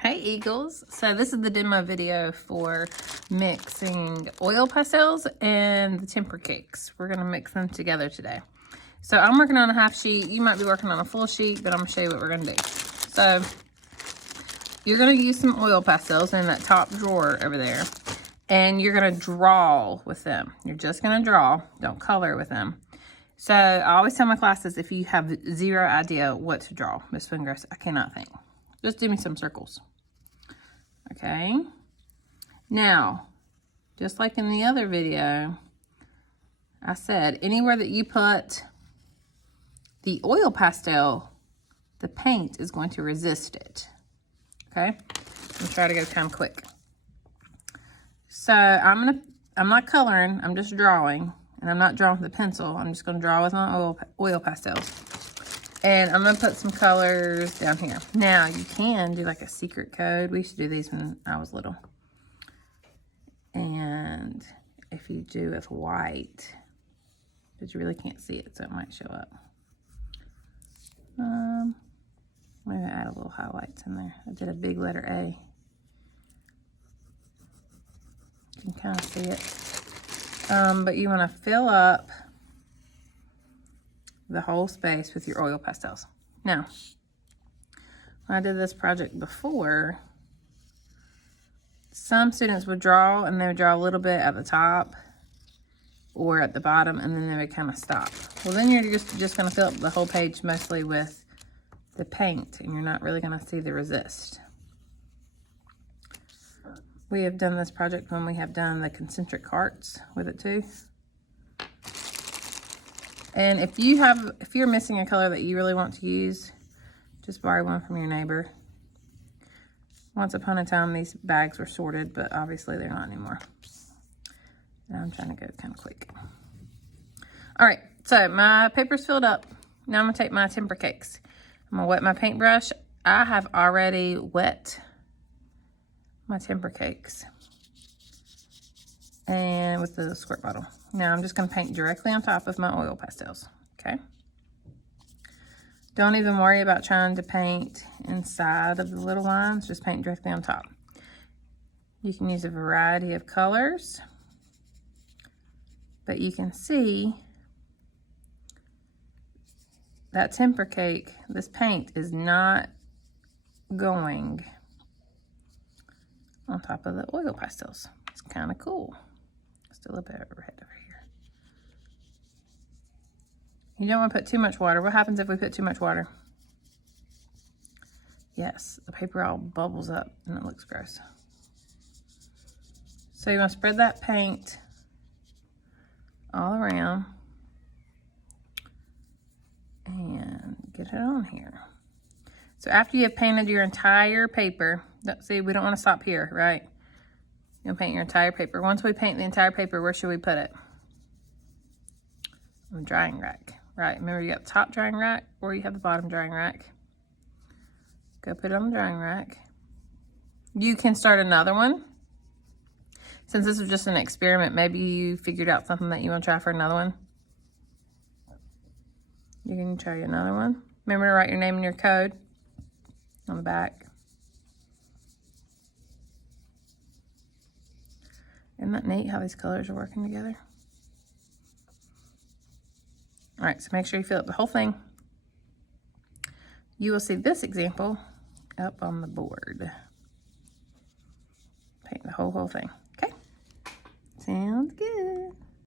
Hey Eagles, so this is the demo video for mixing oil pastels and the tempera cakes. We're going to mix them together today. So I'm working on a half sheet. You might be working on a full sheet, but I'm going to show you what we're going to do. So you're going to use some oil pastels in that top drawer over there, and you're going to draw with them. You're just going to draw, don't color with them. So I always tell my classes, if you have zero idea what to draw, Miss Swingrass, I cannot think. Just do me some circles. Okay. Now, just like in the other video, I said anywhere that you put the oil pastel, the paint is going to resist it. Okay. I'm gonna try to go kind of quick. So I'm not coloring, I'm just drawing, and I'm not drawing with a pencil. I'm just gonna draw with my oil pastels. And I'm going to put some colors down here. Now, you can do like a secret code. We used to do these when I was little. And if you do with white, but you really can't see it, so it might show up. Maybe add a little highlights in there. I did a big letter A. You can kind of see it. But you want to fill up the whole space with your oil pastels. Now, when I did this project before, some students would draw and they would draw a little bit at the top or at the bottom, and then they would kind of stop. Well, then you're just going to fill up the whole page mostly with the paint, and you're not really going to see the resist. We have done this project when we have done the concentric hearts with it too. And if you're missing a color that you really want to use, just borrow one from your neighbor. Once upon a time, these bags were sorted, but obviously they're not anymore. Now I'm trying to go kind of quick. All right, so my paper's filled up. Now I'm gonna take my tempera cakes. I'm gonna wet my paintbrush. I have already wet my tempera cakes and with the squirt bottle. Now I'm just going to paint directly on top of my oil pastels, okay? Don't even worry about trying to paint inside of the little lines, just paint directly on top. You can use a variety of colors, but you can see that tempera cake, this paint is not going on top of the oil pastels. It's kind of cool. Still a bit of red over here. You don't want to put too much water. What happens if we put too much water? Yes, the paper all bubbles up and it looks gross. So you want to spread that paint all around and get it on here. So after you have painted your entire paper, see, we don't want to stop here, right? You'll paint your entire paper. Once we paint the entire paper, where should we put it? On the drying rack, right? Remember, you got the top drying rack or you have the bottom drying rack. Go put it on the drying rack. You can start another one. Since this was just an experiment, maybe you figured out something that you want to try for another one. You can try another one. Remember to write your name and your code on the back. Isn't that neat how these colors are working together? All right, so make sure you fill up the whole thing. You will see this example up on the board. Paint the whole thing.